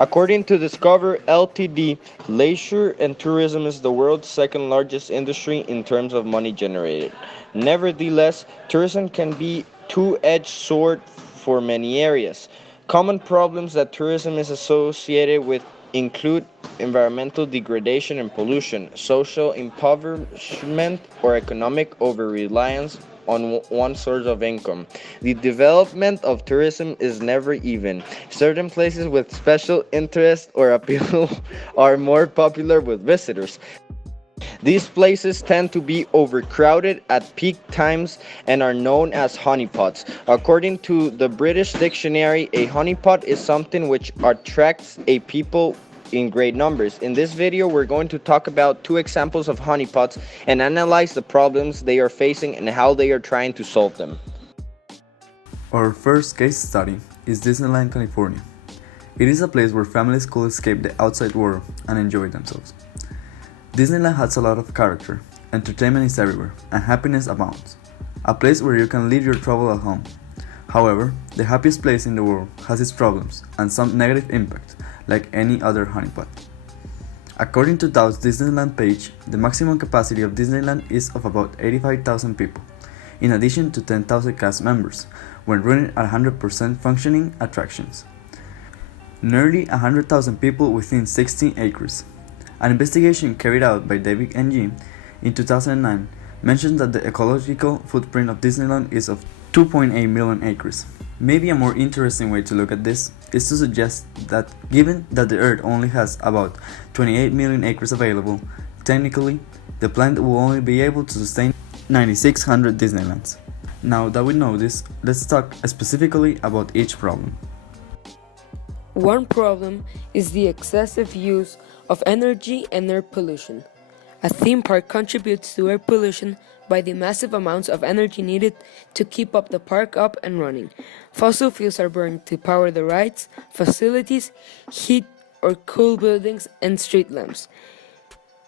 According to Discover Ltd., leisure and tourism is the world's second largest industry in terms of money generated. Nevertheless, tourism can be two-edged sword for many areas. Common problems that tourism is associated with include environmental degradation and pollution, social impoverishment, or economic over-reliance on one source of income. The development of tourism is never even. Certain places with special interest or appeal are more popular with visitors. These places tend to be overcrowded at peak times and are known as honeypots. According to the British Dictionary, a honeypot is something which attracts a people in great numbers. In this video, we're going to talk about two examples of honeypots and analyze the problems they are facing and how they are trying to solve them. Our first case study is Disneyland, California. It is a place where families could escape the outside world and enjoy themselves. Disneyland has a lot of character, entertainment is everywhere, and happiness abounds. A place where you can leave your trouble at home. However, the happiest place in the world has its problems and some negative impact, like any other honeypot. According to Dow's Disneyland page, the maximum capacity of Disneyland is of about 85,000 people, in addition to 10,000 cast members, when running at 100% functioning attractions. Nearly 100,000 people within 16 acres. An investigation carried out by David Ng in 2009 mentioned that the ecological footprint of Disneyland is of 2.8 million acres. Maybe a more interesting way to look at this is to suggest that given that the Earth only has about 28 million acres available, technically, the planet will only be able to sustain 9,600 Disneylands. Now that we know this, let's talk specifically about each problem. One problem is the excessive use of energy and air pollution. A theme park contributes to air pollution by the massive amounts of energy needed to keep up the park up and running. Fossil fuels are burned to power the rides, facilities, heat or cool buildings, and street lamps.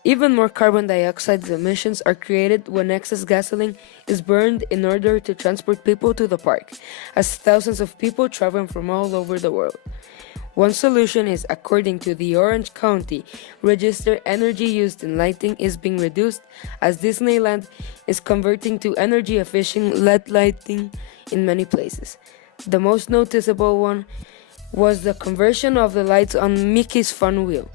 Even more carbon dioxide emissions are created when excess gasoline is burned in order to transport people to the park, as thousands of people travel from all over the world. One solution is, according to the Orange County Register, energy used in lighting is being reduced as Disneyland is converting to energy-efficient LED lighting in many places. The most noticeable one was the conversion of the lights on Mickey's Fun Wheel.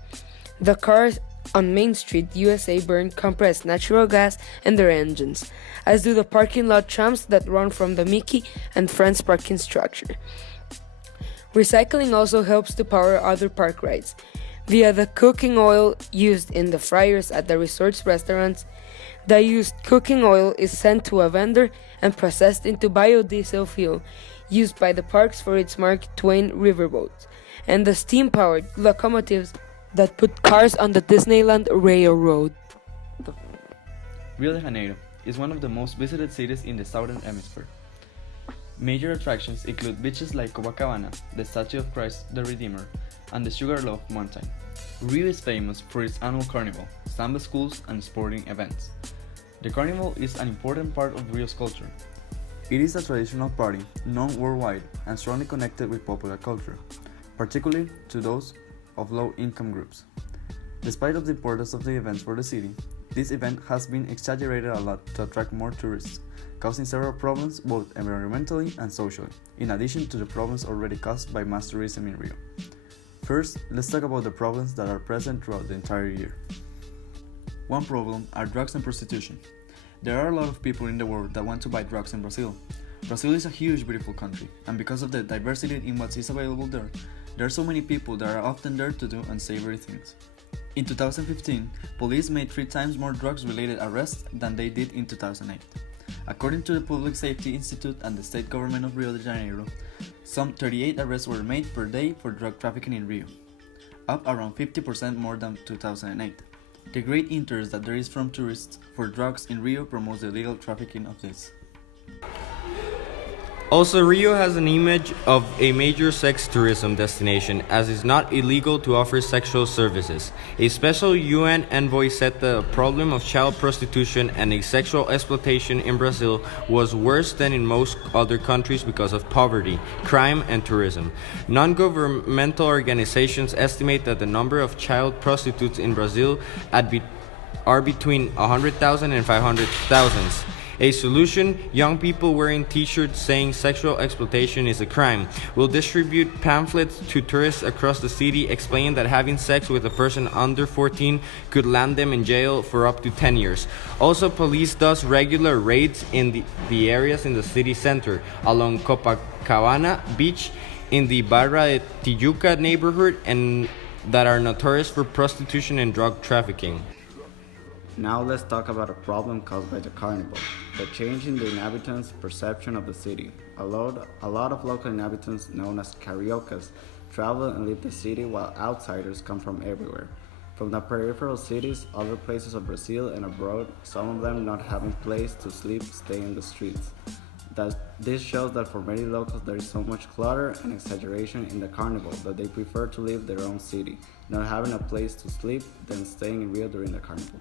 The cars on Main Street, USA burn compressed natural gas in their engines, as do the parking lot trams that run from the Mickey and Friends parking structure. Recycling also helps to power other park rides. Via the cooking oil used in the fryers at the resort's restaurants, the used cooking oil is sent to a vendor and processed into biodiesel fuel used by the parks for its Mark Twain riverboats, and the steam-powered locomotives that put cars on the Disneyland Railroad. Rio de Janeiro is one of the most visited cities in the Southern Hemisphere. Major attractions include beaches like Copacabana, the Statue of Christ the Redeemer, and the Sugarloaf Mountain. Rio is famous for its annual carnival, samba schools, and sporting events. The carnival is an important part of Rio's culture. It is a traditional party known worldwide and strongly connected with popular culture, particularly to those of low-income groups. Despite of the importance of the events for the city, this event has been exaggerated a lot to attract more tourists, causing several problems both environmentally and socially, in addition to the problems already caused by mass tourism in Rio. First, let's talk about the problems that are present throughout the entire year. One problem are drugs and prostitution. There are a lot of people in the world that want to buy drugs in Brazil. Brazil is a huge, beautiful country, and because of the diversity in what is available there are so many people that are often there to do unsavory things. In 2015, police made 3 times more drugs-related arrests than they did in 2008. According to the Public Safety Institute and the state government of Rio de Janeiro, some 38 arrests were made per day for drug trafficking in Rio, up around 50% more than 2008. The great interest that there is from tourists for drugs in Rio promotes the illegal trafficking of this. Also, Rio has an image of a major sex tourism destination, as it's not illegal to offer sexual services. A special UN envoy said the problem of child prostitution and sexual exploitation in Brazil was worse than in most other countries because of poverty, crime, and tourism. Non-governmental organizations estimate that the number of child prostitutes in Brazil are between 100,000 and 500,000. A solution: young people wearing t-shirts saying sexual exploitation is a crime will distribute pamphlets to tourists across the city explaining that having sex with a person under 14 could land them in jail for up to 10 years. Also, police does regular raids in the areas in the city center, along Copacabana Beach, in the Barra de Tijuca neighborhood, and that are notorious for prostitution and drug trafficking. Now let's talk about a problem caused by the carnival, the change in the inhabitants' perception of the city. A lot of local inhabitants, known as cariocas, travel and leave the city while outsiders come from everywhere. From the peripheral cities, other places of Brazil and abroad, some of them not having place to sleep stay in the streets. This shows that for many locals there is so much clutter and exaggeration in the carnival that they prefer to leave their own city, not having a place to sleep, than staying in Rio during the carnival.